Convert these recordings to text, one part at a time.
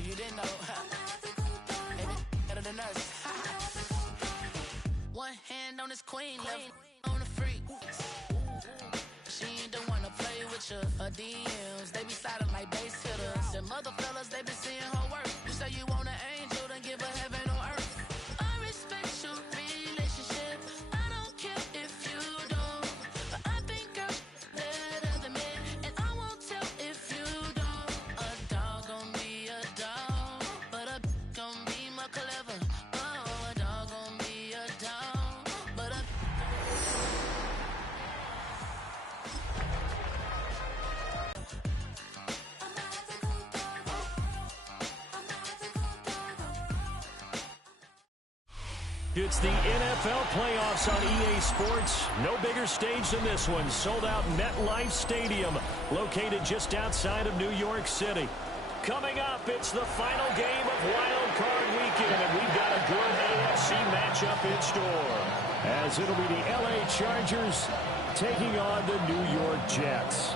You didn't know. Better than us. One hand on his queen, left on the freak. She ain't the one to play with you. Her DMs, they be sliding like base hitters. And mother fellas, they be seeing her work. You say you want an angel, then give her heaven on earth. I respect your relationship. I don't care if you don't. But I think I'm better than me. And I won't tell if you don't. A dog gon' be a dog. But a gon' be more clever. Oh, a dog gon' be a dog. But a It's the NFL playoffs on EA Sports. No bigger stage than this one. Sold out MetLife Stadium, located just outside of New York City. Coming up, it's the final game of Wild Card Weekend, and we've got a good AFC matchup in store, as it'll be the LA Chargers taking on the New York Jets.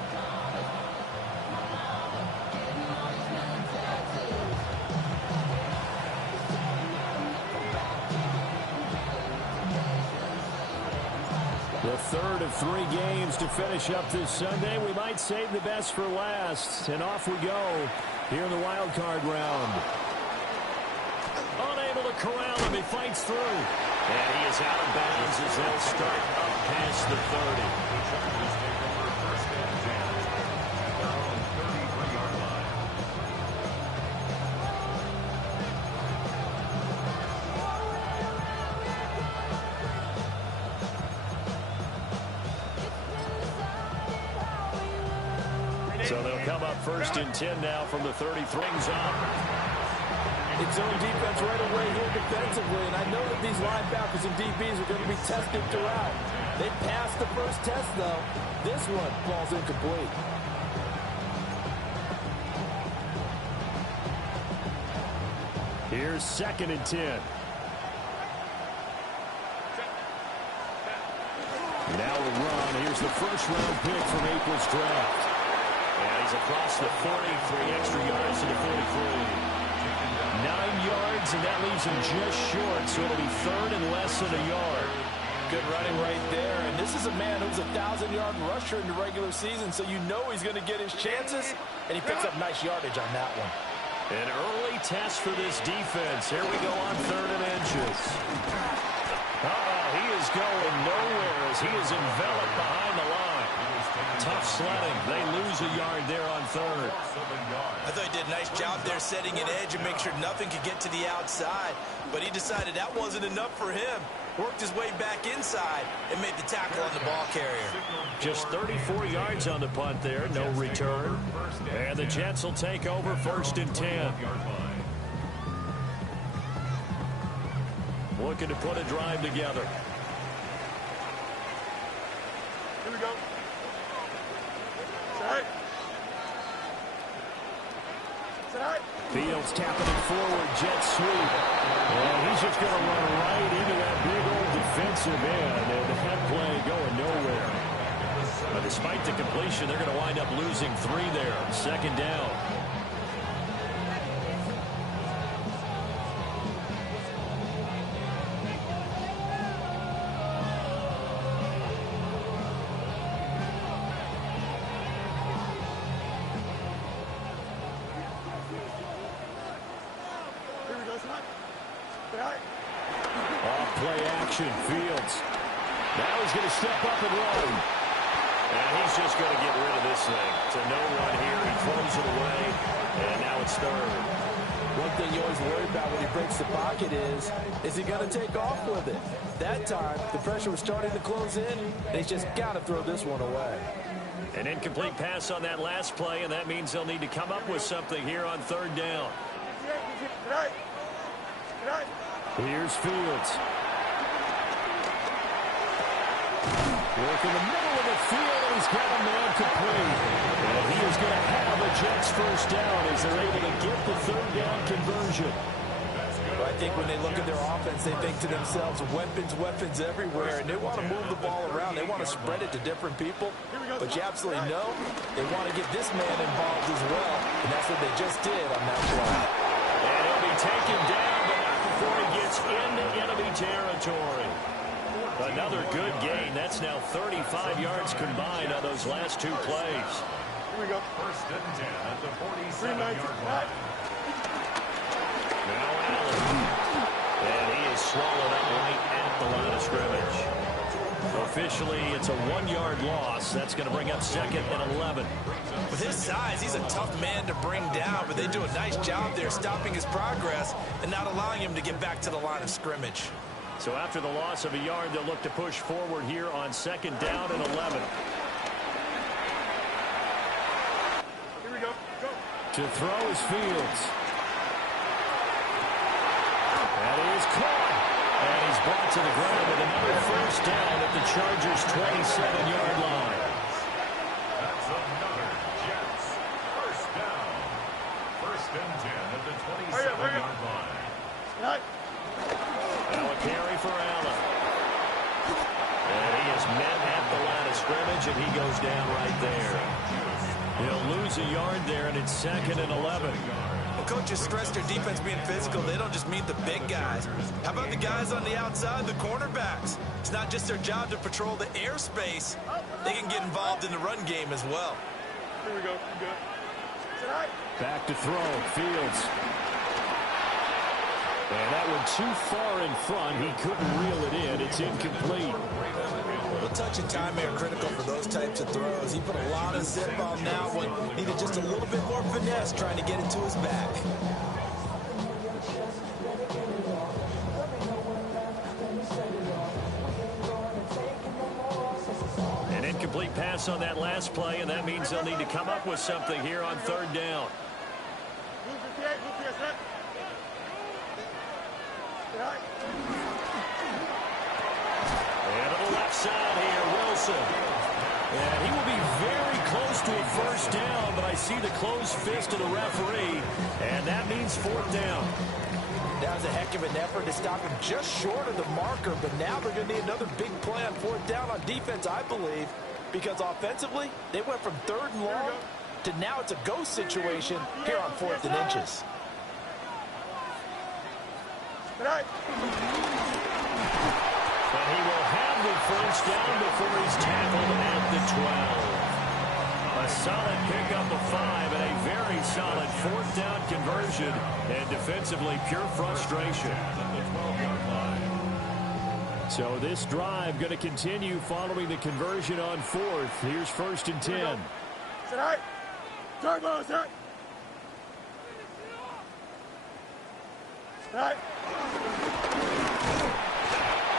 The third of three games to finish up this Sunday. We might save the best for last. And off we go here in the wild card round. Unable to corral him. He fights through. And he is out of bounds as they'll start up past the 30. So they'll come up first and 10 now from the 30. Things up. It's zone defense right away here defensively, and I know that these linebackers and DBs are going to be tested throughout. They passed the first test, though. This one falls incomplete. Here's second and 10. Now a run. Here's the first-round pick from April's draft. And he's across the 40, 3 extra yards to the 43. 9 yards, and that leaves him just short, so it'll be third and less than a yard. Good running right there, and this is a man who's a 1,000-yard rusher in the regular season, so you know he's going to get his chances, and he picks up nice yardage on that one. An early test for this defense. Here we go on third and inches. He is going nowhere as he is enveloped behind the line. Tough sledding. They lose a yard there on third. I thought he did a nice job there setting an edge and make sure nothing could get to the outside. But he decided that wasn't enough for him. Worked his way back inside and made the tackle on the ball carrier. Just 34 yards on the punt there. No return. And the Jets will take over first and 10. Looking to put a drive together. Here we go. Sorry. Fields tapping it forward, jet sweep. And he's just going to run right into that big old defensive end. And that play going nowhere. But despite the completion, they're going to wind up losing 3 there. Second down. Off-play action, Fields. Now he's going to step up and run. And he's just going to get rid of this thing. To no one here. He throws it away. And now it's third. One thing you always worry about when he breaks the pocket is he going to take off with it? That time, the pressure was starting to close in, and he's just got to throw this one away. An incomplete pass on that last play, and that means they'll need to come up with something here on third down. Here's Fields. Work in the middle of the field, and he's got a man complete. And he is going to have a Jets first down as they're able to get the third down conversion. Well, I think when they look at their offense, they think to themselves, weapons everywhere, and they want to move the ball around. They want to spread it to different people. But you absolutely know they want to get this man involved as well, and that's what they just did on that play. take him down, but not before he gets into enemy territory. Another good gain. That's now 35 yards combined on those last two plays. Here we go. First and 10 at the 47-yard line. Now Allen. And he is swallowed up right at the line of scrimmage. Officially, it's a 1-yard loss. That's going to bring up second and 11. With his size, he's a tough man to bring down, but they do a nice job there stopping his progress and not allowing him to get back to the line of scrimmage. So after the loss of a yard, they'll look to push forward here on second down and 11. Here we go. Go. To throw is Fields. That is caught. And he's brought to the ground with another first down at the Chargers' 27-yard line. That's another Jets first down. First and 10 at the 27-yard line. Now a carry for Allen. And he is met at the line of scrimmage, and he goes down right there. He'll lose a yard there, and it's second and 11. Well, coaches stress their defense being physical. They don't just mean the big guys. How about the guys on the outside, the cornerbacks? It's not just their job to patrol the airspace. They can get involved in the run game as well. Here we go. Good. Back to throw. Fields. And that one too far in front. He couldn't reel it in. It's incomplete. Well, touch and time are critical for those types of throws. He put a lot of zip on that one. Needed just a little bit more finesse trying to get it to his back. An incomplete pass on that last play, and that means they'll need to come up with something here on third down. And to the left side here, Wilson. And he will be very close to a first down, but I see the closed fist of the referee, and that means fourth down. That was a heck of an effort to stop him just short of the marker, but now they're going to need another big play on fourth down on defense, I believe, because offensively, they went from third and long to now it's a go situation here on fourth and inches. And he will have the first down before he's tackled at the 12. A solid pickup of 5 and a very solid fourth down conversion. And defensively, pure frustration. So this drive going to continue following the conversion on fourth. Here's first and 10.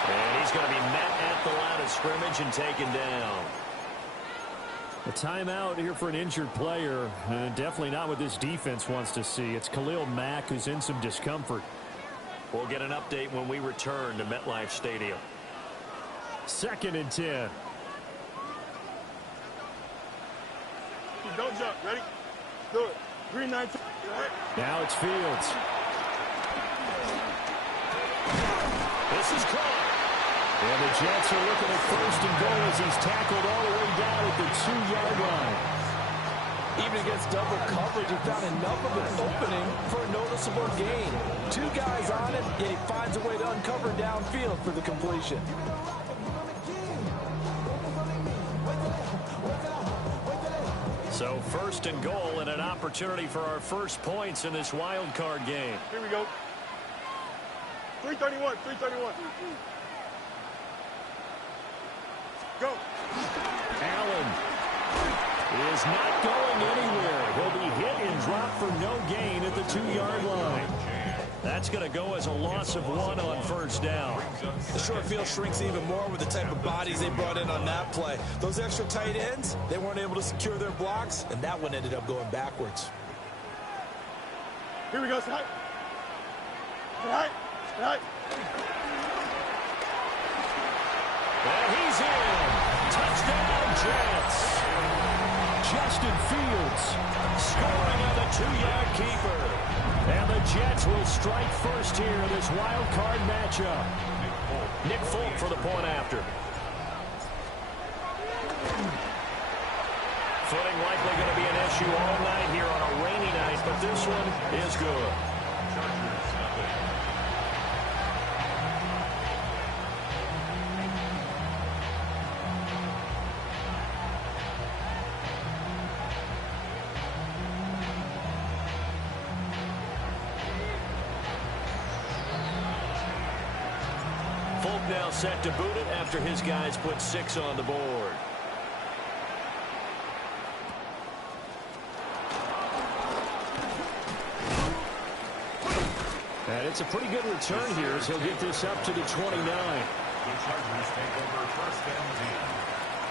And he's going to be met at the line of scrimmage and taken down. A timeout here for an injured player. Definitely not what this defense wants to see. It's Khalil Mack who's in some discomfort. We'll get an update when we return to MetLife Stadium. Second and 10. Don't jump. Ready? Do it. Green 19. Now it's Fields. This is caught. And the Jets are looking at first and goal as he's tackled all the way down at the 2-yard line. Even against double coverage, he found enough of an opening for a noticeable gain. 2 guys on it, yet he finds a way to uncover downfield for the completion. So first and goal and an opportunity for our first points in this wild card game. Here we go. 331. 331. Go. Allen is not going anywhere. He'll be hit and dropped for no gain at the 2-yard line. That's going to go as a loss of 1 on first down. The short field shrinks even more with the type of bodies they brought in on that play. Those extra tight ends, they weren't able to secure their blocks, and that one ended up going backwards. Here we go, Snipe. Snipe. Snipe. And he's in. Touchdown, Jets. Justin Fields scoring on the 2-yard keeper. And the Jets will strike first here in this wild card matchup. Nick Folk for the point after. Footing likely going to be an issue all night here on a rainy night, but this one is good. Folk now set to boot it after his guys put 6 on the board. And it's a pretty good return here as he'll get this up to the 29. The Chargers take over first and 10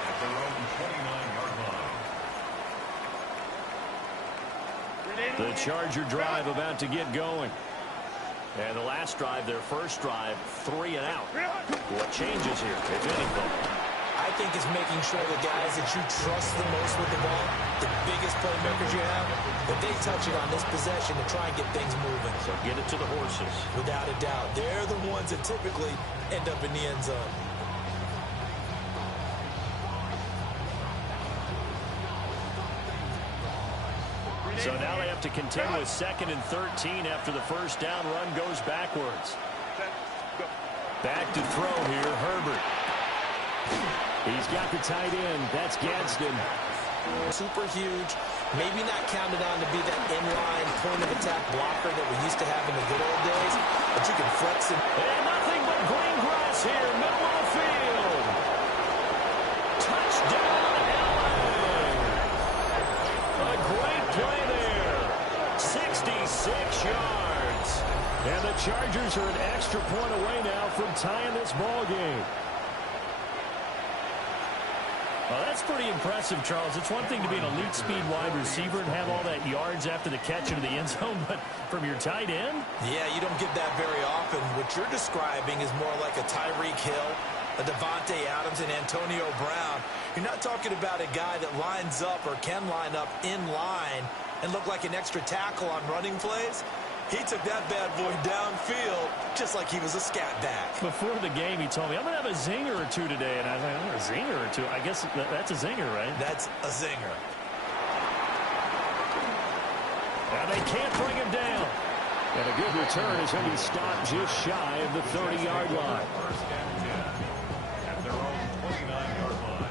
at their own 29-yard line. The Charger drive about to get going. And the last drive, their first drive, 3 and out. What changes here, if anything? I think it's making sure the guys that you trust the most with the ball, the biggest playmakers you have, that they touch it on this possession to try and get things moving. So get it to the horses. Without a doubt. They're the ones that typically end up in the end zone. So now they have to contend with 2nd and 13 after the first down run goes backwards. Back to throw here, Herbert. He's got the tight end. That's Gadsden. Super huge. Maybe not counted on to be that inline point-of-attack blocker that we used to have in the good old days, but you can flex it. And nothing but green grass here, middle of the field. Touchdown, LA. A great play there. 66 yards. And the Chargers are an extra point away now from tying this ball game. Well, that's pretty impressive, Charles. It's one thing to be an elite speed wide receiver and have all that yards after the catch into the end zone, but from your tight end? Yeah, you don't get that very often. What you're describing is more like a Tyreek Hill, a Devontae Adams, and Antonio Brown. You're not talking about a guy that lines up or can line up in line and look like an extra tackle on running plays. He took that bad boy downfield just like he was a scat back. Before the game, he told me, I'm going to have a zinger or two today. And I was like, oh, a zinger or two? I guess that's a zinger, right? That's a zinger. And they can't bring him down. And a good return is going to be stopped just shy of the 30-yard line. First and 10 at their own 29-yard line.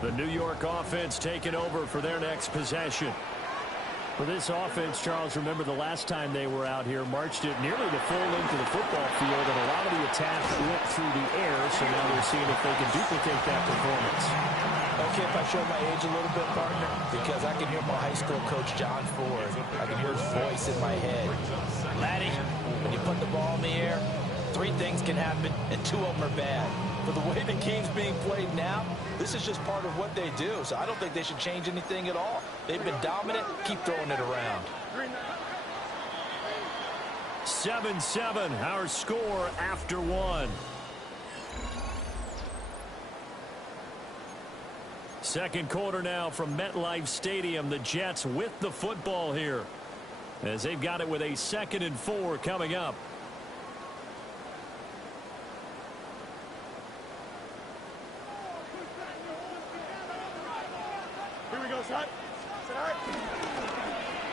The New York offense taking over for their next possession. For this offense, Charles, remember the last time they were out here, marched it nearly the full length of the football field, and a lot of the attack went through the air, so now they're seeing if they can duplicate that performance. Okay, if I show my age a little bit, partner, because I can hear my high school coach, John Ford. I can hear his voice in my head. Laddie, when you put the ball in the air, 3 things can happen, and 2 of them are bad. But the way the game's being played now, this is just part of what they do. So I don't think they should change anything at all. They've been dominant. Keep throwing it around. 7-7, our score after 1. Second quarter now from MetLife Stadium. The Jets with the football here, as they've got it with a 2nd and 4 coming up.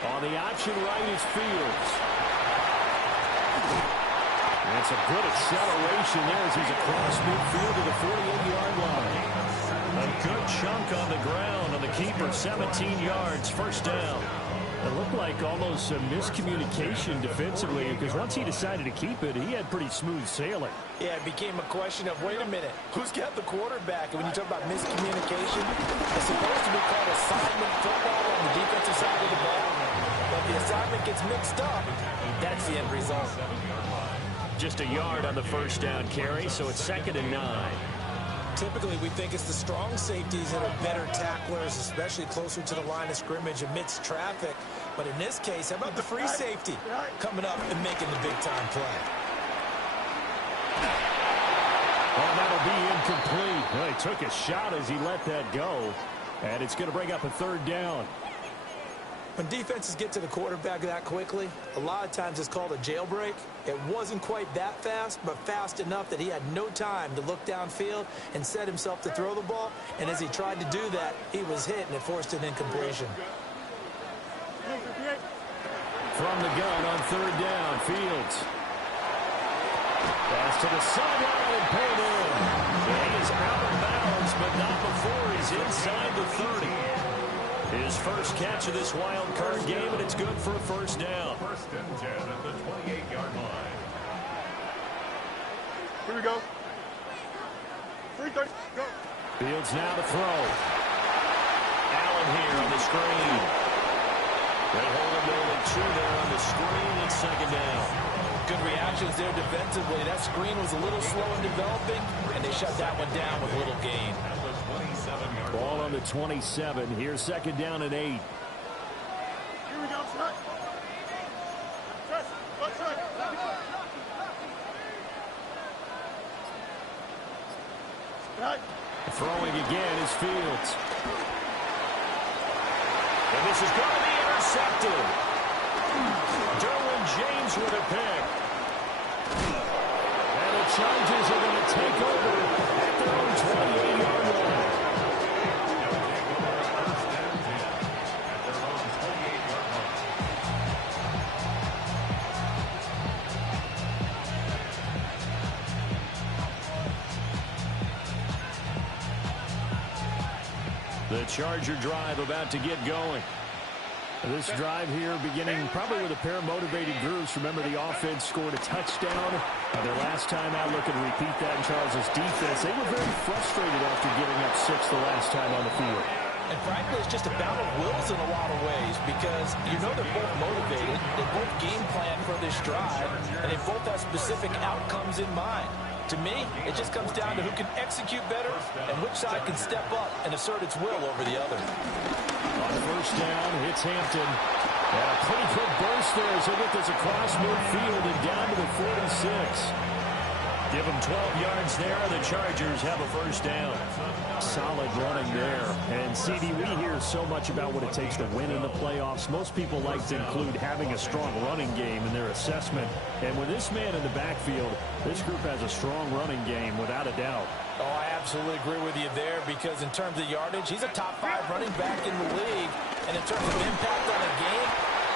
On the option right is Fields. That's a good acceleration there as he's across midfield to the 48-yard line. A good chunk on the ground on the keeper, 17 yards, first down. It looked like almost a miscommunication defensively, because once he decided to keep it, he had pretty smooth sailing. Yeah, it became a question of, wait a minute, who's got the quarterback? And when you talk about miscommunication, it's supposed to be called assignment football on the defensive side of the ball. But the assignment gets mixed up. That's the end result. Just a yard on the first down carry, so it's 2nd and 9. Typically, we think it's the strong safeties that are better tacklers, especially closer to the line of scrimmage amidst traffic. But in this case, how about the free safety coming up and making the big-time play? Oh, that'll be incomplete. Well, he took a shot as he let that go, and it's going to bring up a 3rd down. When defenses get to the quarterback that quickly, a lot of times it's called a jailbreak. It wasn't quite that fast, but fast enough that he had no time to look downfield and set himself to throw the ball. And as he tried to do that, he was hit, and it forced an incompletion. From the gun on 3rd down, Fields. Pass to the sideline and pulled in. He is out of bounds, but not before he's inside the 30. His first catch of this wild card game, and it's good for a first down. First and 10 at the 28-yard line. Here we go. 3:30, go. Fields now to throw. Allen here on the screen. They hold him to only 2 there on the screen. It's second down. Good reactions there defensively. That screen was a little slow in developing, and they shut that one down with little gain. Ball on the 27. Here's second down and 8. Here we go, son. Press. Left side. Right. Throwing again is Fields. And this is going to be intercepted. Derwin James with a pick. And the Chargers are going to take over at their own 28-yard line. The Charger drive about to get going. This drive here beginning probably with a pair of motivated groups. Remember, the offense scored a touchdown. Their last time out, looking to repeat that in Charles' defense. They were very frustrated after giving up 6 the last time on the field. And frankly, it's just a battle of wills in a lot of ways because you know they're both motivated, they both game plan for this drive, and they both have specific outcomes in mind. To me, it just comes down to who can execute better and which side can step up and assert its will over the other. On first down, hits Hampton. And a pretty good burst there as he get this across midfield and down to the 46. Give them 12 yards there. The Chargers have a first down. Solid running there. And, CD, we hear so much about what it takes to win in the playoffs. Most people like to include having a strong running game in their assessment. And with this man in the backfield, this group has a strong running game without a doubt. Oh, I absolutely agree with you there because in terms of yardage, he's a top 5 running back in the league. And in terms of impact on a game,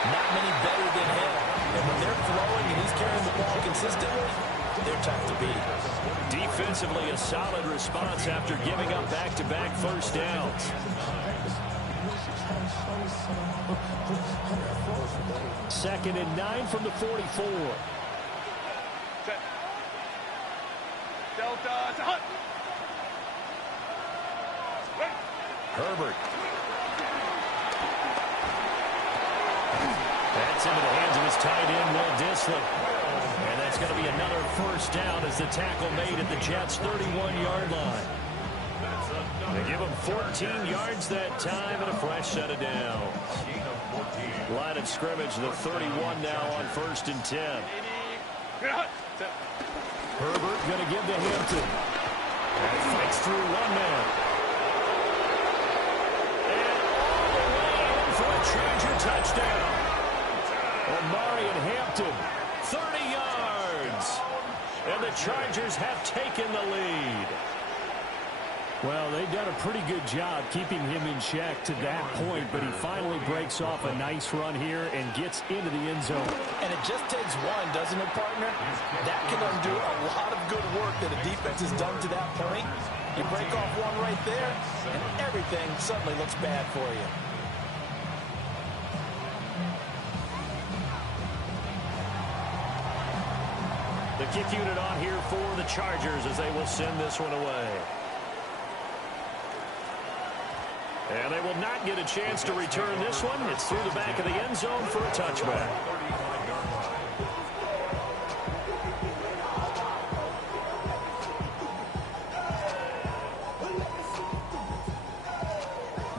not many better than him. And when they're flowing and he's carrying the ball consistently, they're tough to beat. Defensively, a solid response after giving up back-to-back first downs. Second and 9 from the 44. Set. Delta, it's a hunt. Herbert. That's into the hands of his tight end, Will Dissly. And that's going to be another first down as the tackle made at the Jets' 31-yard line. They give him 14 yards that time and a fresh set of downs. Line of scrimmage, the 31 now on first and 10. Herbert going to give to Hampton. And fights through one man. And all the way in for a Charger touchdown. Omari and Hampton, 30 yards. And the Chargers have taken the lead. Well, they've done a pretty good job keeping him in check to that point, but he finally breaks off a nice run here and gets into the end zone. And it just takes one, doesn't it, partner? That can undo a lot of good work that a defense has done to that point. You break off one right there, and everything suddenly looks bad for you. The kick unit on here for the Chargers as they will send this one away. And they will not get a chance to return this one. It's through the back of the end zone for a touchback.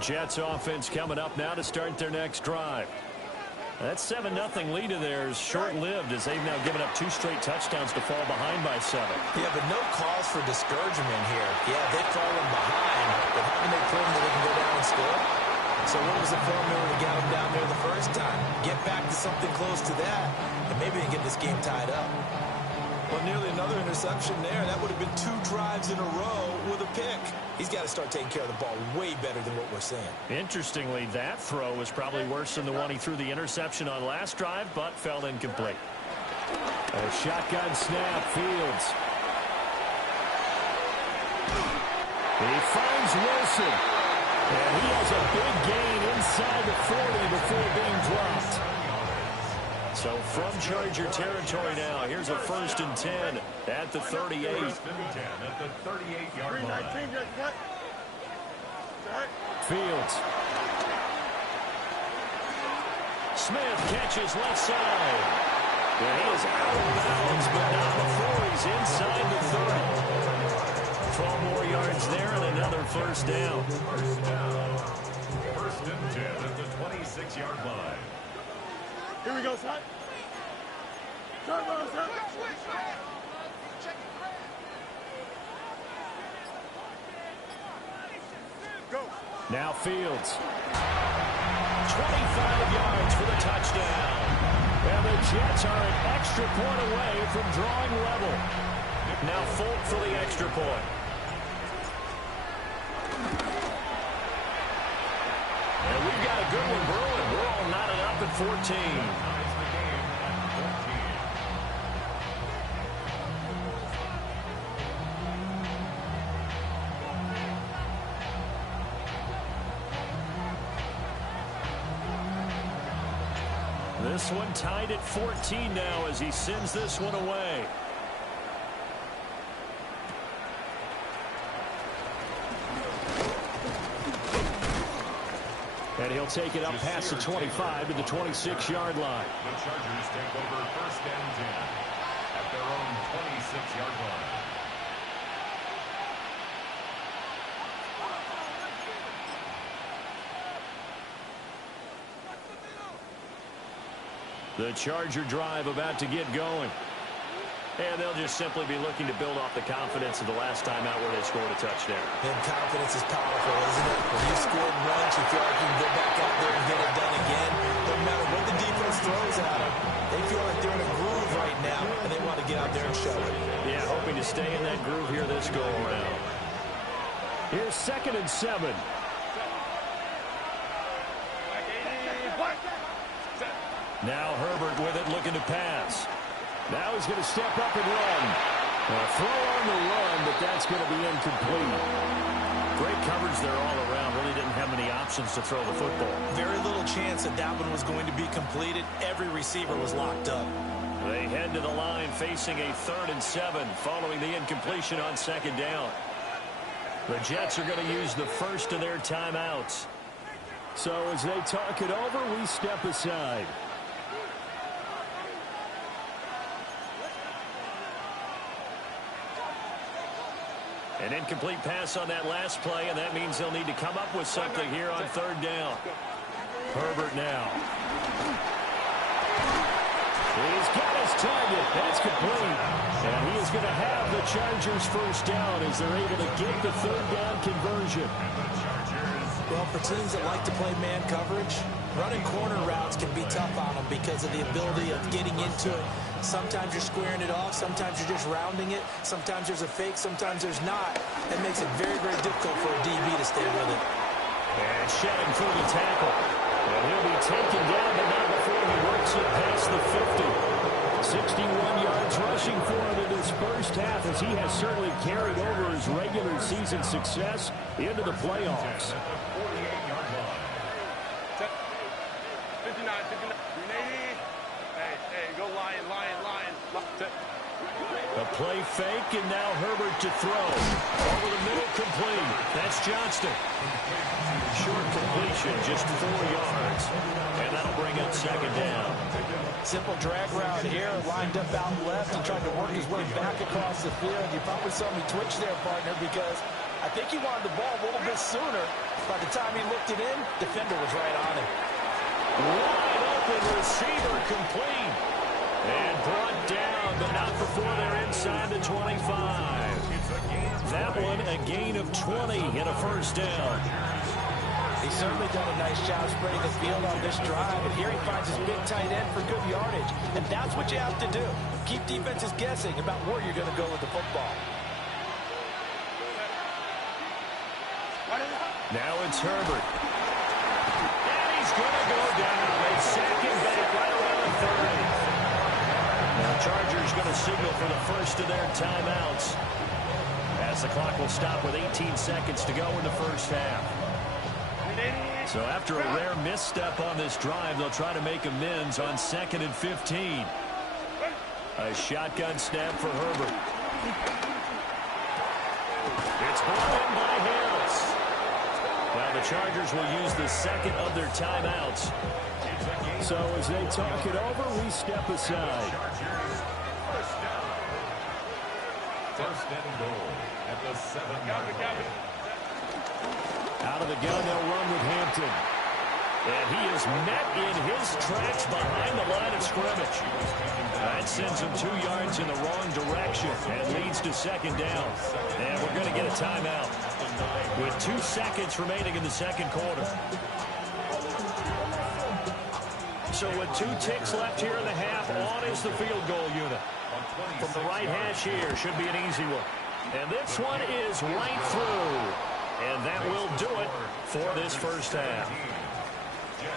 Jets offense coming up now to start their next drive. That 7-0 lead of theirs short-lived as they've now given up 2 straight touchdowns to fall behind by 7. Yeah, but no cause for discouragement here. Yeah, they've fallen behind, but haven't they proven that they can go down and score? So what was the formula to get them down there the first time? Get back to something close to that, and maybe they get this game tied up. Well, nearly another interception there. That would have been 2 drives in a row with a pick. He's got to start taking care of the ball way better than what we're seeing. Interestingly, that throw was probably worse than the one he threw the interception on last drive, but fell incomplete. A shotgun snap, Fields. He finds Wilson. And he has a big gain So from Charger territory now, here's a 1st and 10 at the 38. 1st and 10 at the 38-yard line. Fields. Smith catches left side. And he is out of bounds, but not before he's inside the 30. 12 more yards there and another 1st down. 1st and 10 at the 26-yard line. Here we go, son. Turbo, son. Go. Now Fields. 25 yards for the touchdown. And the Jets are an extra point away from drawing level. Now Folk for the extra point. And we've got a good one brewing. We're all knotted up at 14. This one tied at 14 now as he sends this one away. And he'll take it up past the 25 to the 26-yard line. The Chargers take over 1st and 10 at their own 26-yard line. The Charger drive about to get going. And they'll just simply be looking to build off the confidence of the last time out where they scored a touchdown. And confidence is powerful, isn't it? When you scored once, you feel like you can go back out there and get it done again. No matter what the defense throws at them, they feel like they're in a groove right now, and they want to get out there and show it. Yeah, hoping to stay in that groove here this go-around. Here's 2nd and 7. Now Herbert with it, looking to pass. Now he's going to step up and run. A throw on the run, but that's going to be incomplete. Great coverage there all around. Really didn't have many options to throw the football. Very little chance that that one was going to be completed. Every receiver was locked up. They head to the line facing a 3rd and 7 following the incompletion on 2nd down. The Jets are going to use the first of their timeouts. So as they talk it over, we step aside. An incomplete pass on that last play, and that means they'll need to come up with something here on 3rd down. Herbert now. He's got his target. That's complete. And he is going to have the Chargers 1st down as they're able to get the 3rd down conversion. Well, for teams that like to play man coverage, running corner routes can be tough on them because of the ability of getting into it. Sometimes you're squaring it off. Sometimes you're just rounding it. Sometimes there's a fake. Sometimes there's not. It makes it very, very difficult for a DB to stay with it. And shedding through the tackle. And he'll be taken down, but not before he works it past the 50. 61 yards rushing for him in this first half as he has certainly carried over his regular season success into the playoffs. 48-yard line. 59, 59. Hey, go lion. A play fake, and now Herbert to throw. Over the middle, complete. That's Johnston. Short completion, just 4 yards. And that'll bring up 2nd down. Simple drag route here, lined up out left and tried to work his way back across the field. You probably saw me twitch there, partner, because I think he wanted the ball a little bit sooner. By the time he looked it in, defender was right on him. Wide open receiver, complete. And brought down, but not before they're inside the 25. That one, a gain of 20 and a 1st down. He's certainly done a nice job spreading the field on this drive, and here he finds his big tight end for good yardage. And that's what you have to do. Keep defenses guessing about where you're going to go with the football. Now it's Herbert. And he's going to go down. They sack him back right around the 30. Now Chargers going to signal for the first of their timeouts as the clock will stop with 18 seconds to go in the first half. So after a rare misstep on this drive, they'll try to make amends on 2nd and 15. A shotgun snap for Herbert. It's brought in by Harris. Well, the Chargers will use the second of their timeouts. So as they talk it over, we step aside. First and goal at the 7-yard line. Out of the gun, they'll run with Hampton. And he is met in his tracks behind the line of scrimmage. That sends him 2 yards in the wrong direction and leads to second down. And we're going to get a timeout with 2 seconds remaining in the second quarter. So with 2 ticks left here in the half, on is the field goal unit. From the right hash here, should be an easy one. And this one is right through. And that will do it for this first half.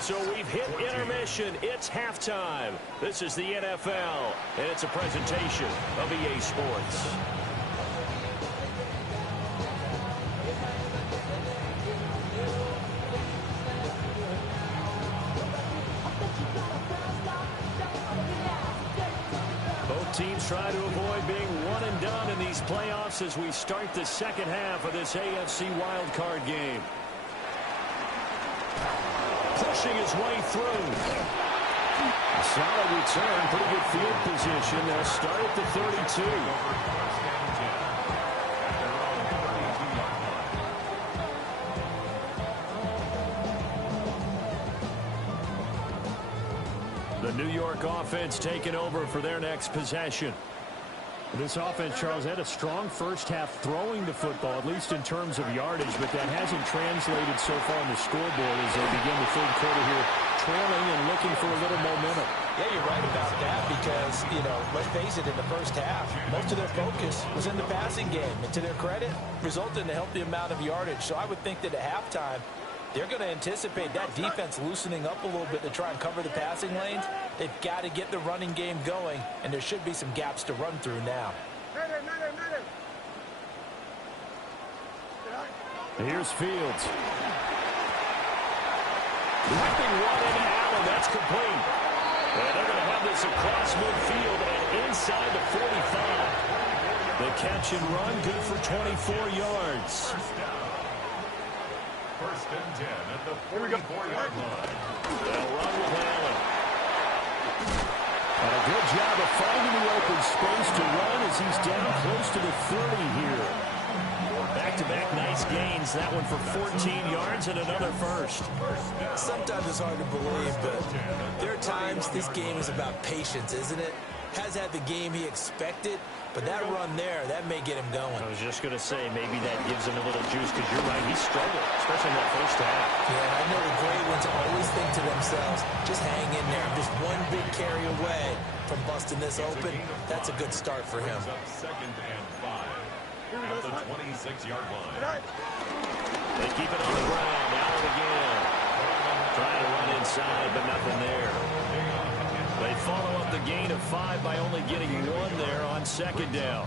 So we've hit intermission. It's halftime. This is the NFL, and it's a presentation of EA Sports. Both teams try to avoid being one and done in these playoffs as we start the second half of this AFC wildcard game. Pushing his way through. A solid return, pretty good field position. They'll start at the 32. The New York offense taking over for their next possession. This offense, Charles, had a strong first half throwing the football, at least in terms of yardage, but that hasn't translated so far on the scoreboard as they begin the third quarter here, trailing and looking for a little momentum. Yeah, you're right about that because, let's face it, in the first half, most of their focus was in the passing game. And to their credit, resulted in a healthy amount of yardage. So I would think that at halftime, they're going to anticipate that defense loosening up a little bit to try and cover the passing lanes. They've got to get the running game going, and there should be some gaps to run through now. Here's Fields. Ripping one into Allen. That's complete. And they're going to have this across midfield and inside the 45. The catch and run, good for 24 yards. First and 10 at the 44-yard line. They'll run with Allen. And a good job of finding the open space to run as he's down close to the 30 here. Back-to-back nice gains. That one for 14 yards and another first. Sometimes it's hard to believe, but there are times this game is about patience, isn't it? Has had the game he expected, but that run there, that may get him going. I was just going to say, maybe that gives him a little juice, because you're right, he struggled, especially in that first half. Yeah, and I know the great ones always think to themselves, just hang in there. I'm just one big carry away from busting this open. That's a good start for him. Second and 5 at the 26-yard line. They keep it on the ground. Allen again. Trying to run inside, but nothing there. They follow up the gain of 5 by only getting 1 there on second down.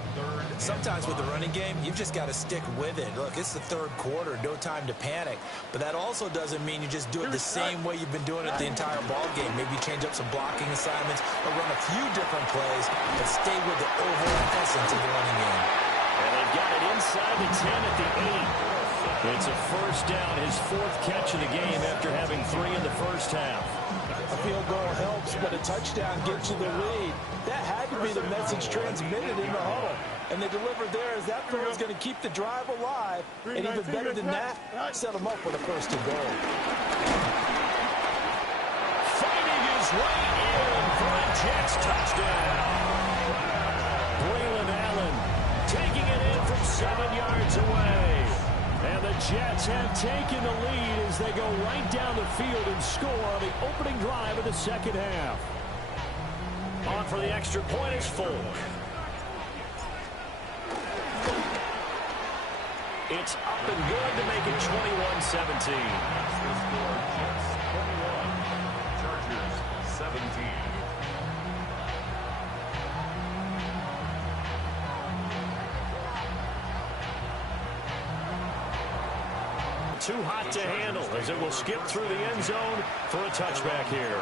Sometimes with the running game, you've just got to stick with it. Look, it's the third quarter, no time to panic. But that also doesn't mean you just do it the same way you've been doing it the entire ball game. Maybe change up some blocking assignments or run a few different plays, but stay with the overall essence of the running game. And they've got it inside the 10 at the 8. It's a first down, his 4th catch of the game after having 3 in the first half. A field goal helps, but a touchdown gets you the lead. That had to be the message transmitted in the huddle. And they delivered there as that throw is going to keep the drive alive. And even better than that, set them up with a first and goal. Fighting his way in for a Jets touchdown. Braylon Allen taking it in from 7 yards away. And the Jets have taken the lead as they go right down the field and score on the opening drive of the second half. On for the extra point is Folk. It's up and good to make it 21-17. Jets 21, Chargers 17. too hot to handle as it will skip through the end zone for a touchback here.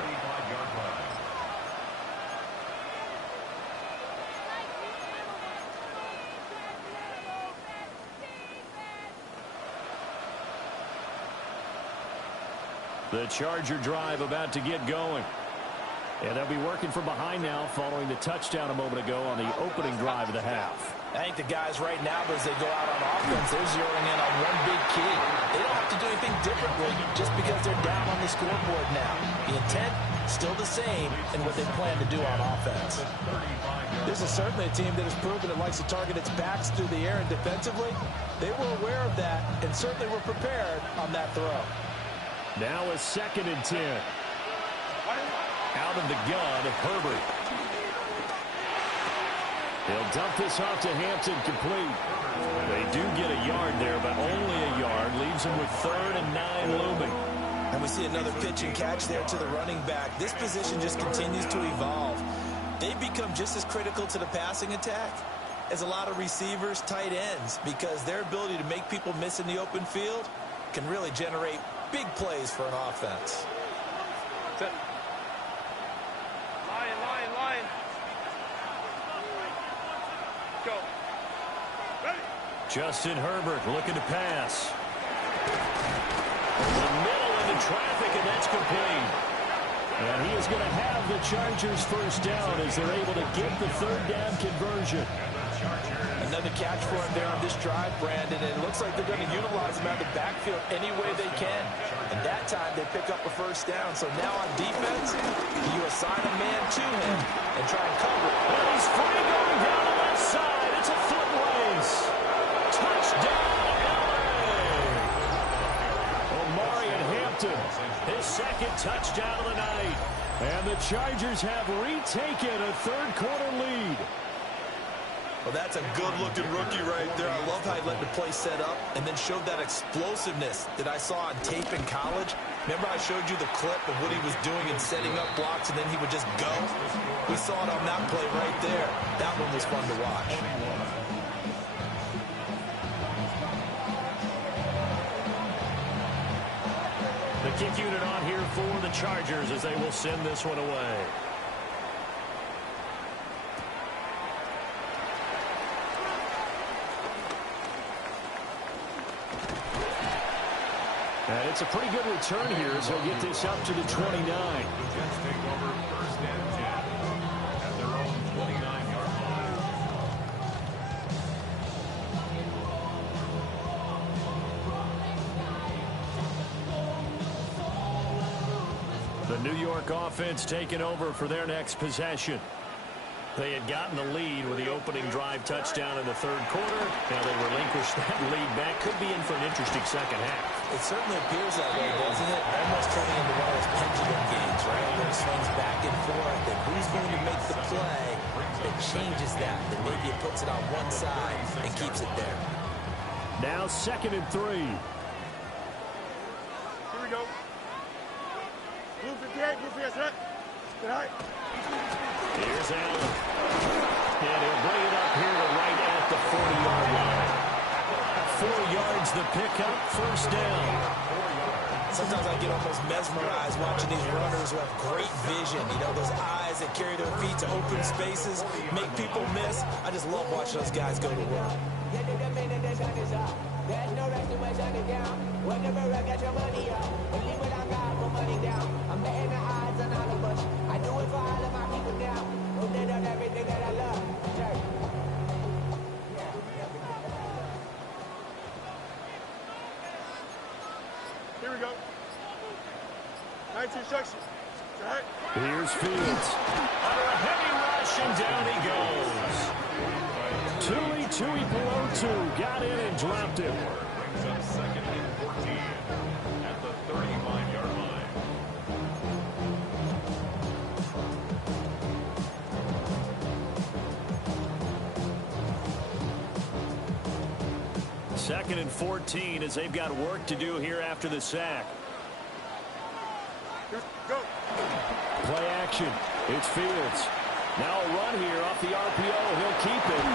The Charger drive about to get going. And they'll be working from behind now following the touchdown a moment ago on the opening drive of the half. I think the guys right now, as they go out on offense, they're zeroing in on one big key. They don't have to do anything differently just because they're down on the scoreboard now. The intent, still the same in what they plan to do on offense. This is certainly a team that has proven it likes to target its backs through the air, and defensively, they were aware of that and certainly were prepared on that throw. Now a 2nd and 10. Out of the gun, Herbert. He'll dump this off to Hampton, complete. They do get a yard there, but only a yard. Leaves him with 3rd and 9 looming. And we see another pitch and catch there to the running back. This position just continues to evolve. They've become just as critical to the passing attack as a lot of receivers, tight ends, because their ability to make people miss in the open field can really generate big plays for an offense. Line. Go. Ready. Justin Herbert looking to pass. The middle into traffic, and that's complete. And he is going to have the Chargers first down as they're able to get the 3rd down conversion. Another catch for him there on this drive, Brandon, and it looks like they're going to utilize him out of the backfield any way they can. And that time they pick up a first down. So now on defense, you assign a man to him and try and cover it. And he's free going down the left side. It's a foot race. Touchdown, LA. Omarion Hampton, his 2nd touchdown of the night. And the Chargers have retaken a 3rd quarter lead. Well, that's a good-looking rookie right there. I love how he let the play set up and then showed that explosiveness that I saw on tape in college. Remember I showed you the clip of what he was doing and setting up blocks, and then he would just go? We saw it on that play right there. That one was fun to watch. The kick unit on here for the Chargers as they will send this one away. And it's a pretty good return here as they'll get this up to the 29. The Jets take over 1st and 10 at their own 29-yard line. The New York offense taking over for their next possession. They had gotten the lead with the opening drive touchdown in the 3rd quarter. Now they relinquish that lead back. Could be in for an interesting 2nd half. It certainly appears that way, doesn't it? Almost turning into one of those pendulum games, right? Where it swings back and forth, and who's going to make the play that changes that? Then maybe it puts it on one side and keeps it there. Now 2nd and 3. Here we go. Blue 58, blue 58, set. Get high. Here's Allen. And he'll bring it up here to right at the 40-yard line. 4 yards the pickup, first down. Sometimes I get almost mesmerized watching these runners who have great vision. You know, those eyes that carry their feet to open spaces, make people miss. I just love watching those guys go to work. There's no rush to my shutting down. Whenever I get your money up, believe what I got for money down. I'm betting the odds on all the bush. I do it for all of my people now. Who did on everything that I love. Church. Here we go. 19 instructions. Set. Here's Fields. Under a heavy rush, and down he goes. Tui Pelotu got in and dropped it. Brings up 2nd and 14 at the 35-yard line. Second and 14 as they've got work to do here after the sack. Go. Play action. It's Fields. Now a run here off the RPO. He'll keep it.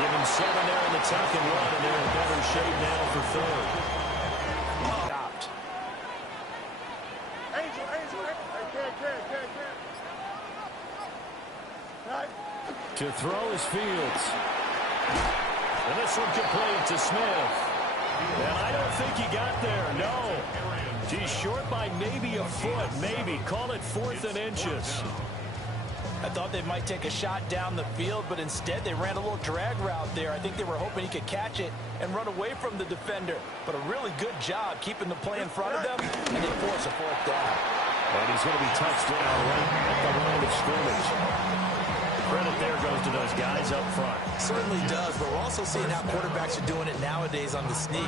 Give him 7 there in the tuck and run, and they're in better shape now for 3rd. Angel. Right. To throw is Fields. And this one complete to Smith. And I don't think he got there, no. He's short by maybe a foot, maybe. Call it 4th and inches. I thought they might take a shot down the field, but instead they ran a little drag route there. I think they were hoping he could catch it and run away from the defender. But a really good job keeping the play in front of them, and they force a 4th down. And he's going to be touched down right at the line of scrimmage. Credit there goes to those guys up front. Certainly does, but we're also seeing how quarterbacks are doing it nowadays on the sneak.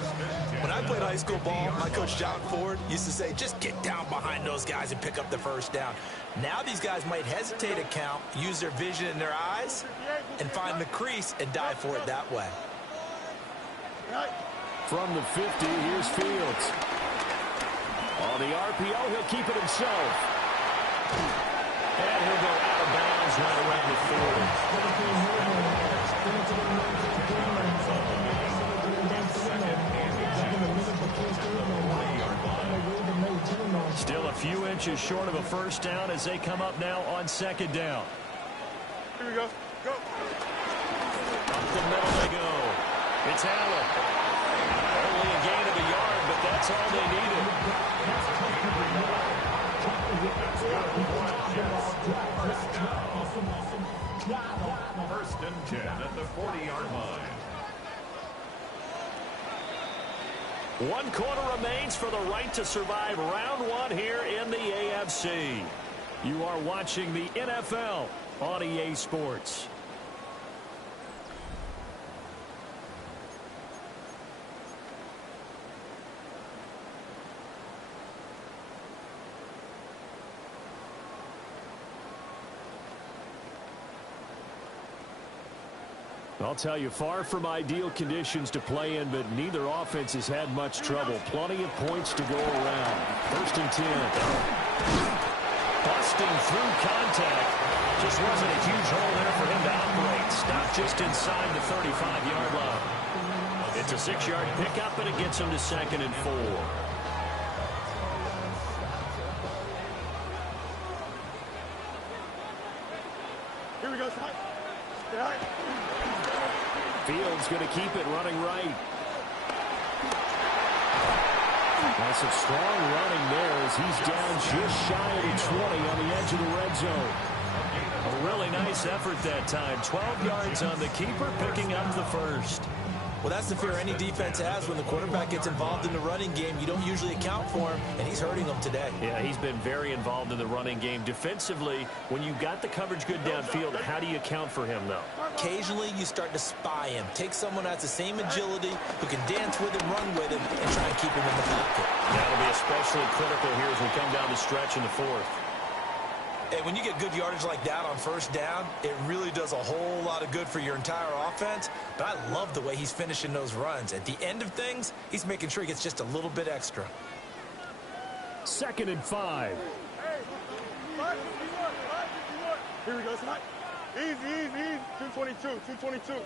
When I played high school ball, my coach John Ford used to say, just get down behind those guys and pick up the 1st down. Now these guys might hesitate to count, use their vision in their eyes, and find the crease and dive for it that way. From the 50, here's Fields. On the RPO, he'll keep it himself. And he'll go out of bounds right around the 40. Still a few inches short of a 1st down as they come up now on 2nd down. Here we go. Go. Up the middle they go. It's Allen. Only a gain of a yard, but that's all they needed. First and 10 at the 40-yard line. 1 quarter remains for the right to survive round 1 here in the AFC. You are watching the NFL on EA Sports. I'll tell you, far from ideal conditions to play in, but neither offense has had much trouble. Plenty of points to go around. 1st and 10. Busting through contact. Just wasn't a huge hole there for him to operate. Stopped just inside the 35-yard line. It's a 6-yard pickup, and it gets him to 2nd and 4. Here we go, son. Yeah. Fields going to keep it running right. That's some strong running there as he's down just shy of the 20 on the edge of the red zone. A really nice effort that time. 12 yards on the keeper, picking up the 1st. Well, that's the fear any defense has when the quarterback gets involved in the running game. You don't usually account for him, and he's hurting them today. Yeah, he's been very involved in the running game. Defensively, when you've got the coverage good downfield, how do you account for him, though? Occasionally, you start to spy him. Take someone who has the same agility, who can dance with him, run with him, and try and keep him in the pocket. That'll be especially critical here as we come down the stretch in the 4th. And when you get good yardage like that on 1st down, it really does a whole lot of good for your entire offense. But I love the way he's finishing those runs. At the end of things, he's making sure he gets just a little bit extra. 2nd and 5. Here we go, son. Easy. 222.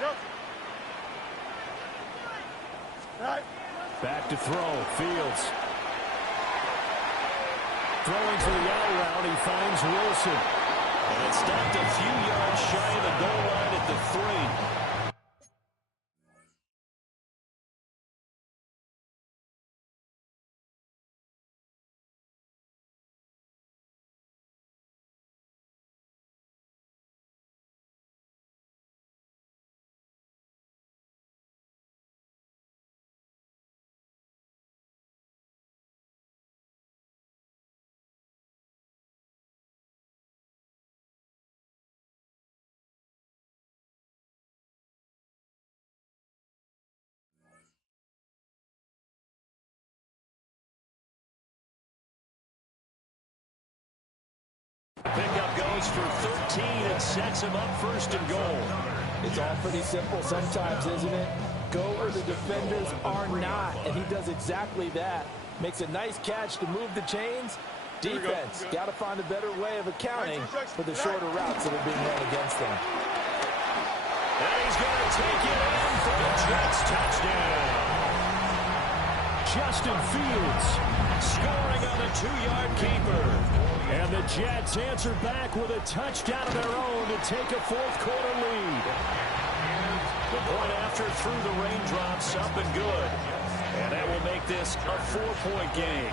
Yep. Right. Back to throw. Fields. Throwing to the out route. He finds Wilson. And it's stopped a few yards shy of the goal line at the 3. Pickup goes for 13 and sets him up 1st and goal. It's all pretty simple sometimes, isn't it? Go where the defenders are not, and he does exactly that. Makes a nice catch to move the chains. Defense, got to find a better way of accounting for the shorter routes that are being run against them. And he's going to take it in for the Jets touchdown. Justin Fields scoring on the 2-yard keeper. And the Jets answer back with a touchdown of their own to take a fourth-quarter lead. The point after through the raindrops, up and good. And that will make this a 4-point game.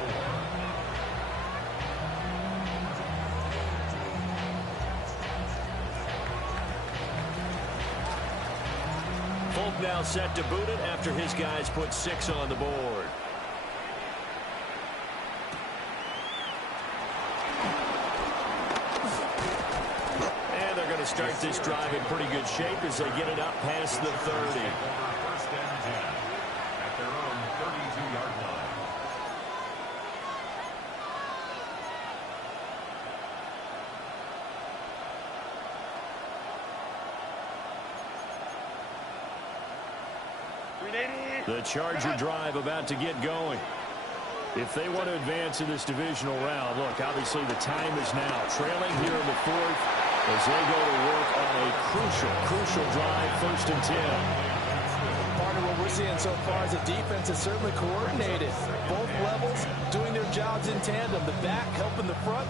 Folk now set to boot it after his guys put 6 on the board. And they're going to start this drive in pretty good shape as they get it up past the 30. First and 10 at their own 32-yard line. The Charger drive about to get going. If they want to advance in this divisional round, look, obviously the time is now. Trailing here in the fourth as they go to work on a crucial drive, first and 10. Part of what we're seeing so far is the defense is certainly coordinated. Both levels doing their jobs in tandem. The back helping the front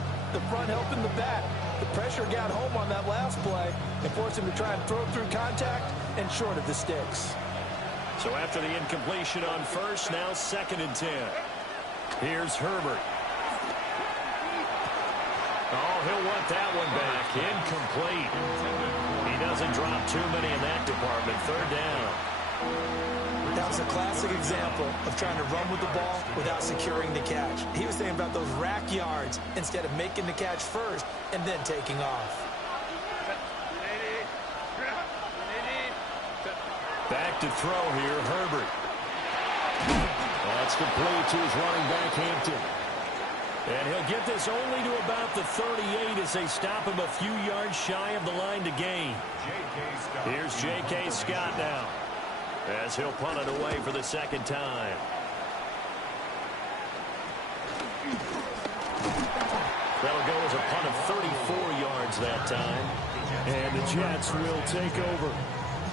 helping the back. The pressure got home on that last play and forced him to try and throw through contact and short of the sticks. So after the incompletion on first, now second and 10. Here's Herbert. Oh, he'll want that one back. Incomplete. He doesn't drop too many in that department. Third down. That was a classic example of trying to run with the ball without securing the catch. He was thinking about those rack yards instead of making the catch first and then taking off. Back to throw here, Herbert. That's complete to his running back, Hampton. And he'll get this only to about the 38 as they stop him a few yards shy of the line to gain. Here's J.K. Scott now as he'll punt it away for the second time. That'll go as a punt of 34 yards that time. And the Jets will take over.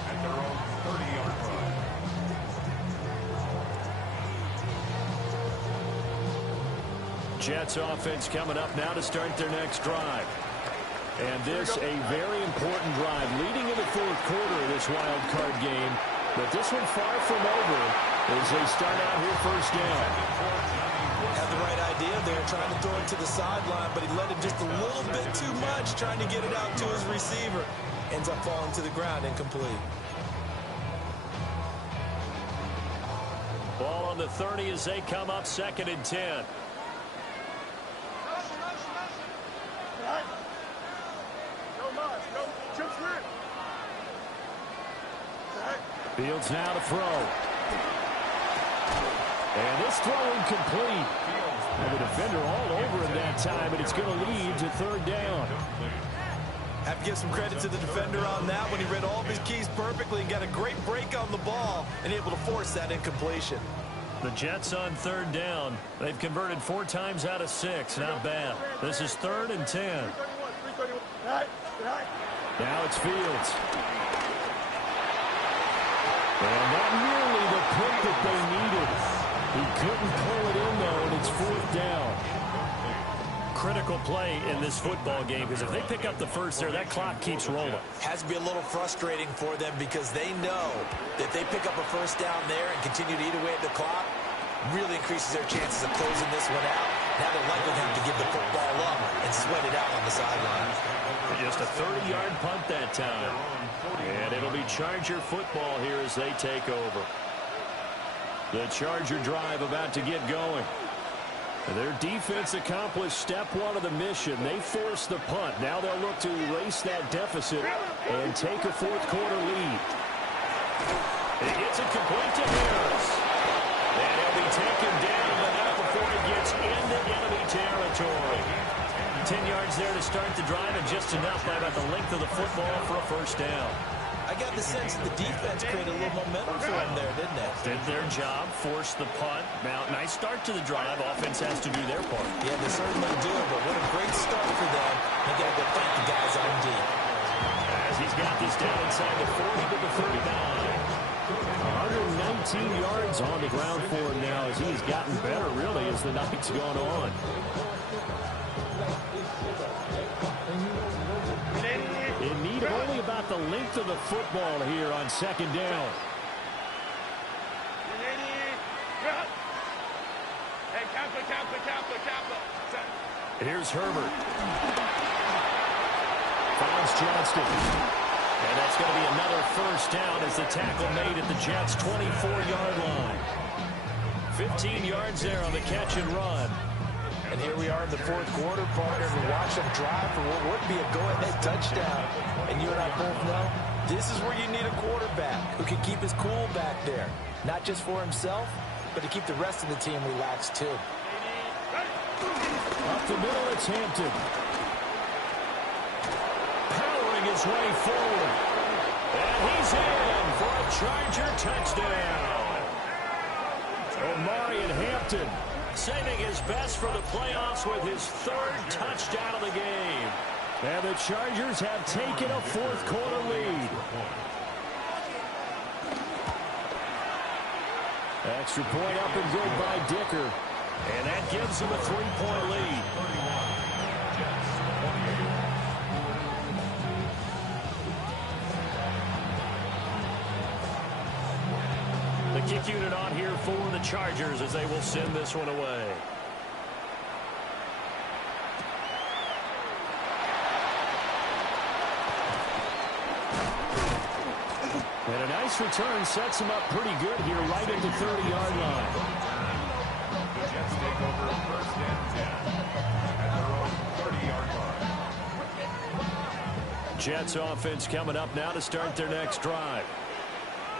At their own 30-yard line. Jets offense coming up now to start their next drive. And this a very important drive leading in the fourth quarter of this wild card game. But this one far from over as they start out here first down. Had the right idea there, trying to throw it to the sideline, but he let it just a little bit too much, trying to get it out to his receiver. Ends up falling to the ground, incomplete. Ball on the 30 as they come up second and 10. Fields now to throw. And this throw incomplete. And the defender all over him that time, and it's going to lead to third down. Have to give some credit to the defender on that when he read all of his keys perfectly and got a great break on the ball and able to force that incompletion. The Jets on third down. They've converted 4 times out of 6. Not bad. This is third and 10. Now it's Fields. And not nearly the pick that they needed. He couldn't pull it in, though, and it's fourth down. Critical play in this football game, because if they pick up the first there, that clock keeps rolling. Has to be a little frustrating for them because they know that if they pick up a first down there and continue to eat away at the clock, really increases their chances of closing this one out. Now they're likely to have to give the football up and sweat it out on the sideline. Just a 30-yard punt that time. And it'll be Charger football here as they take over. The Charger drive about to get going. Their defense accomplished step 1 of the mission. They forced the punt. Now they'll look to erase that deficit and take a fourth quarter lead. It gets it complete to Harris. And he'll be taken down, but not before he gets into enemy territory. 10 yards there to start the drive, and just enough by about the length of the football for a first down. I got the sense that the defense created a little momentum for them there, didn't it? Did their job, forced the punt. Now, nice start to the drive. Offense has to do their part. Yeah, they certainly do, but what a great start for them. They got to go thank the guys on deep. As he's got this down inside the 40 to the 39. 119 yards on the ground for him now as he's gotten better, really, as the night's gone on. In need of only about the length of the football here on second down. Here's Herbert. Finds Johnston. And that's going to be another first down as the tackle made at the Jets' 24-yard line. 15 yards there on the catch and run. And here we are in the fourth quarter, partner, to watch them drive for what would be a go-ahead touchdown. And you and I both know this is where you need a quarterback who can keep his cool back there. Not just for himself, but to keep the rest of the team relaxed, too. Up the middle, it's Hampton. Powering his way forward. And he's in for a Charger touchdown. Omarion Hampton saving his best for the playoffs with his third touchdown of the game. And the Chargers have taken a fourth quarter lead. Extra point up and good by Dicker. And that gives them a 3-point lead. The kick unit on here for the Chargers as they will send this one away. And a nice return sets him up pretty good here right at the 30-yard line. The Jets take over first and 10 at their own 30-yard line. Jets offense coming up now to start their next drive.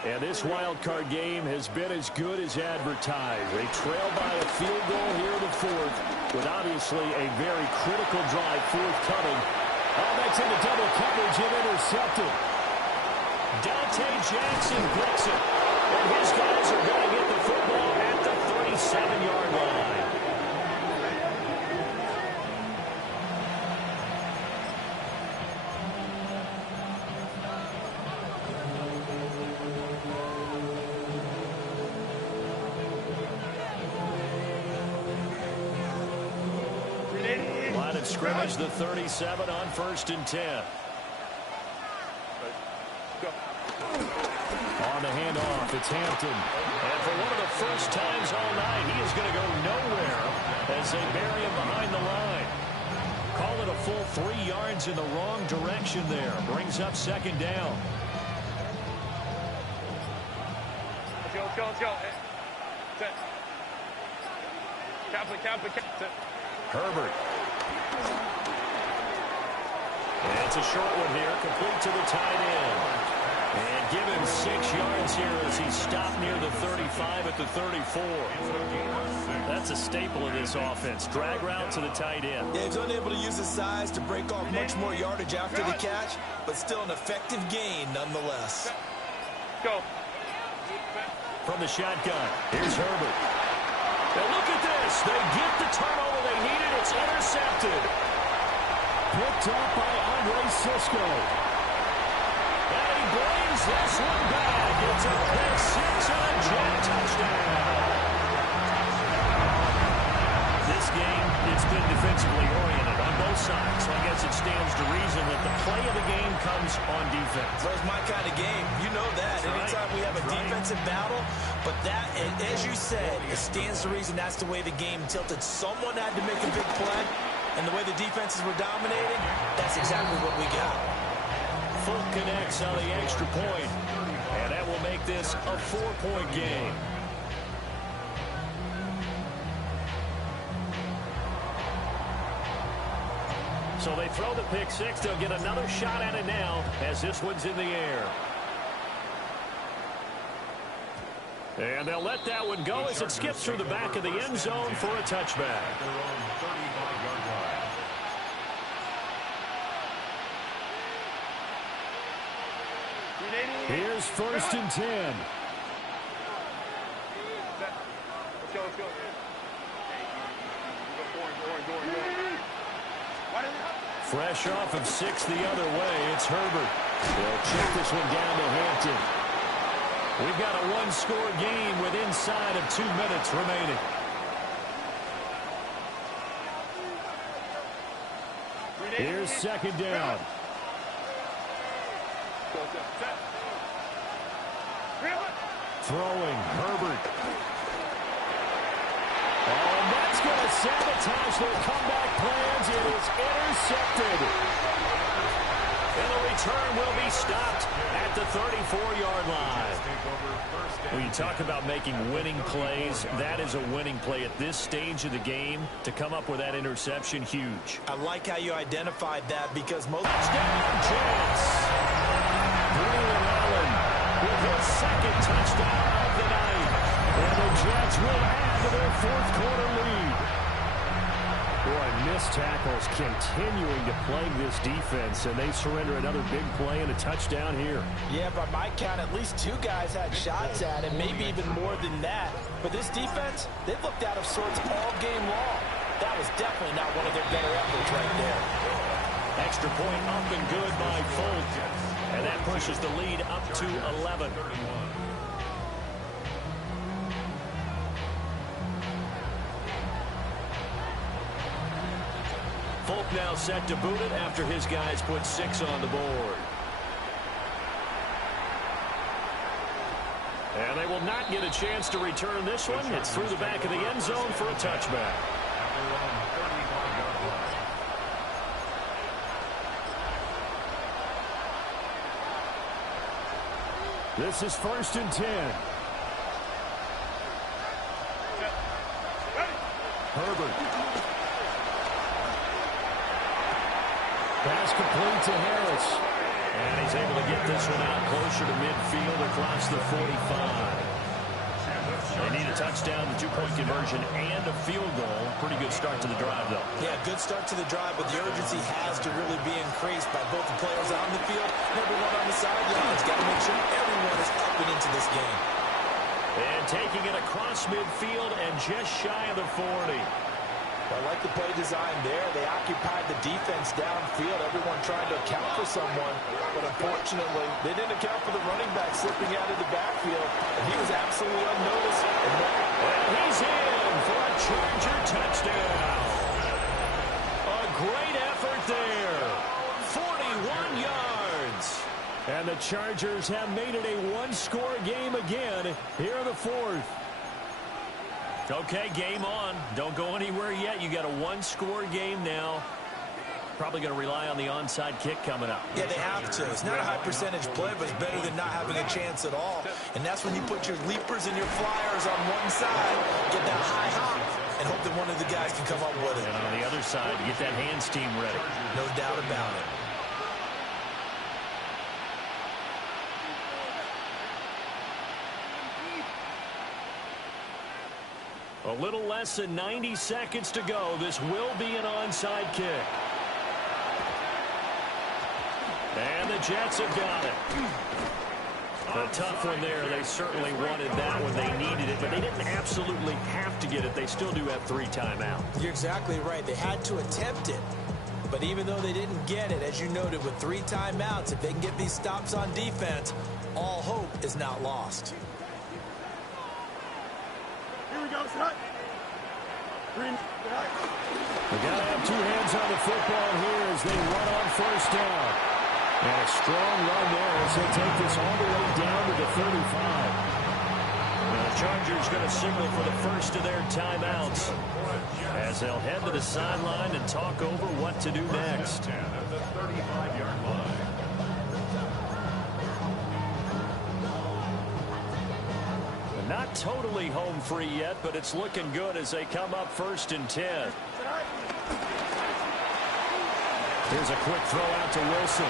And this wild card game has been as good as advertised. They trail by a field goal here in the fourth with obviously a very critical drive forthcoming. Oh, that's into double coverage and intercepted. Dante Jackson picks it. And his guys are going to get the football at the 37-yard line. Line of scrimmage, the 37 on 1st and 10. On the handoff, it's Hampton. And for one of the first times all night, he is going to go nowhere as they bury him behind the line. Call it a full 3 yards in the wrong direction there. Brings up second down. Let's go. Captain. Herbert. And it's a short one here, complete to the tight end. And give him 6 yards here as he stopped near the 35 at the 34. That's a staple of this offense. Drag route to the tight end. Yeah, he's unable to use his size to break off much more yardage after the catch, but still an effective gain nonetheless. Go. From the shotgun, here's Herbert. And look at this. They get the turnover they needed. It's intercepted. Picked up by Andre Cisco. And he brings this one back. It's a pick six and a Jet touchdown. This game, it's been defensively oriented on both sides. So I guess it stands to reason that the play of the game comes on defense. Well, it's my kind of game. You know that. Anytime we have a defensive battle, but that, as you said, it stands to reason that's the way the game tilted. Someone had to make a big play, and the way the defenses were dominating, that's exactly what we got. Fulk connects on the extra point, and that will make this a 4-point game. So they throw the pick six. They'll get another shot at it now as this one's in the air. And they'll let that one go as it skips through the back of the end zone for a touchback. Here's 1st and 10. Let's go. Fresh off of 6 the other way, it's Herbert. They'll check this one down to Hampton. We've got a one-score game with inside of 2 minutes remaining. Here's second down. Throwing, Herbert. Oh, and that's going to sabotage their comeback plans. It is intercepted. And the return will be stopped at the 34-yard line. When you talk about making winning plays, that is a winning play at this stage of the game. To come up with that interception, huge. I like how you identified that because most... Touchdown, Jets. Braylon Allen with his second touchdown of the night. And the Jets will add to their fourth quarter lead. Boy, missed tackles continuing to plague this defense, and they surrender another big play and a touchdown here. Yeah, by my count, at least 2 guys had shots at it, maybe even more than that. But this defense, they've looked out of sorts all game long. That was definitely not one of their better efforts right there. Extra point up and good by Folk. And that pushes the lead up to 11. Folk now set to boot it after his guys put 6 on the board. And they will not get a chance to return this one. It's through the back of the end zone for a touchback. This is 1st and 10. Herbert. Pass complete to Harris. And he's able to get this one out closer to midfield across the 45. They need a touchdown, the 2-point conversion, and a field goal. Pretty good start to the drive, though. Yeah, good start to the drive, but the urgency has to really be increased by both the players on the field and everyone on the sidelines. Got to make sure everyone is up and into this game. And taking it across midfield and just shy of the 40. I like the play design there. They occupied the defense downfield, everyone trying to account for someone. But unfortunately, they didn't account for the running back slipping out of the backfield. And he was absolutely unnoticed. And he's in for a Charger touchdown. A great effort there. 41 yards. And the Chargers have made it a one-score game again here in the 4th. Okay, game on. Don't go anywhere yet. You got a one-score game now. Probably going to rely on the onside kick coming up. Yeah, they have to. It's not a high-percentage play, but it's better than not having a chance at all. And that's when you put your leapers and your flyers on one side, get that high hop, and hope that one of the guys can come up with it. And on the other side, get that hands team ready. No doubt about it. A little less than 90 seconds to go. This will be an onside kick. And the Jets have got it. A tough one there. They certainly wanted that when they needed it, but they didn't absolutely have to get it. They still do have 3 timeouts. You're exactly right. They had to attempt it. But even though they didn't get it, as you noted, with 3 timeouts, if they can get these stops on defense, all hope is not lost. Here we go, son. Green. They got to have 2 hands on the football here as they run on 1st down. And a strong run there as they take this all the way down to the 35. Now the Chargers going to signal for the first of their timeouts as they'll head to the sideline and talk over what to do next. At the 35-yard line. Not totally home free yet, but it's looking good as they come up 1st and 10. Here's a quick throw out to Wilson.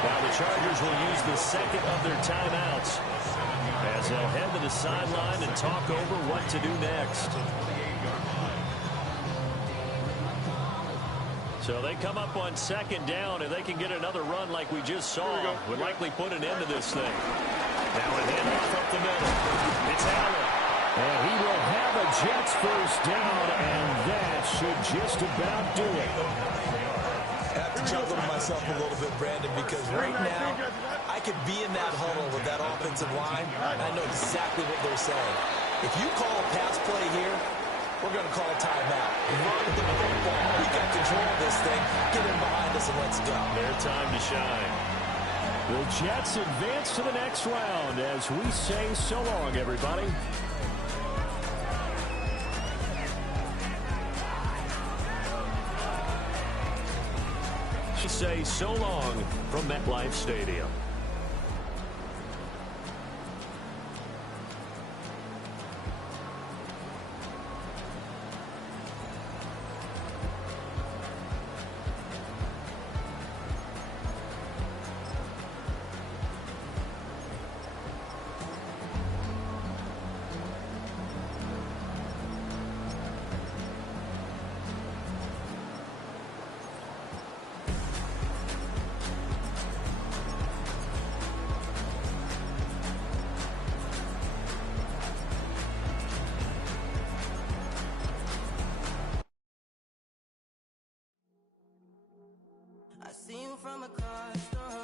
Now the Chargers will use the second of their timeouts as they'll head to the sideline and talk over what to do next. So they come up on 2nd down, and they can get another run like we just saw. Would likely put an end to this thing. Now a handoff up the middle. It's Allen. And he will have a Jets 1st down, and that should just about do it. I have to chuckle to myself a little bit, Brandon, because right now I could be in that huddle with that offensive line, and I know exactly what they're saying. If you call a pass play here, we're going to call a timeout. Run the football. We got control of this thing. Get in behind us and let's go. Their time to shine. The Jets advance to the next round as we say so long, everybody. We say so long from MetLife Stadium. I see you from across the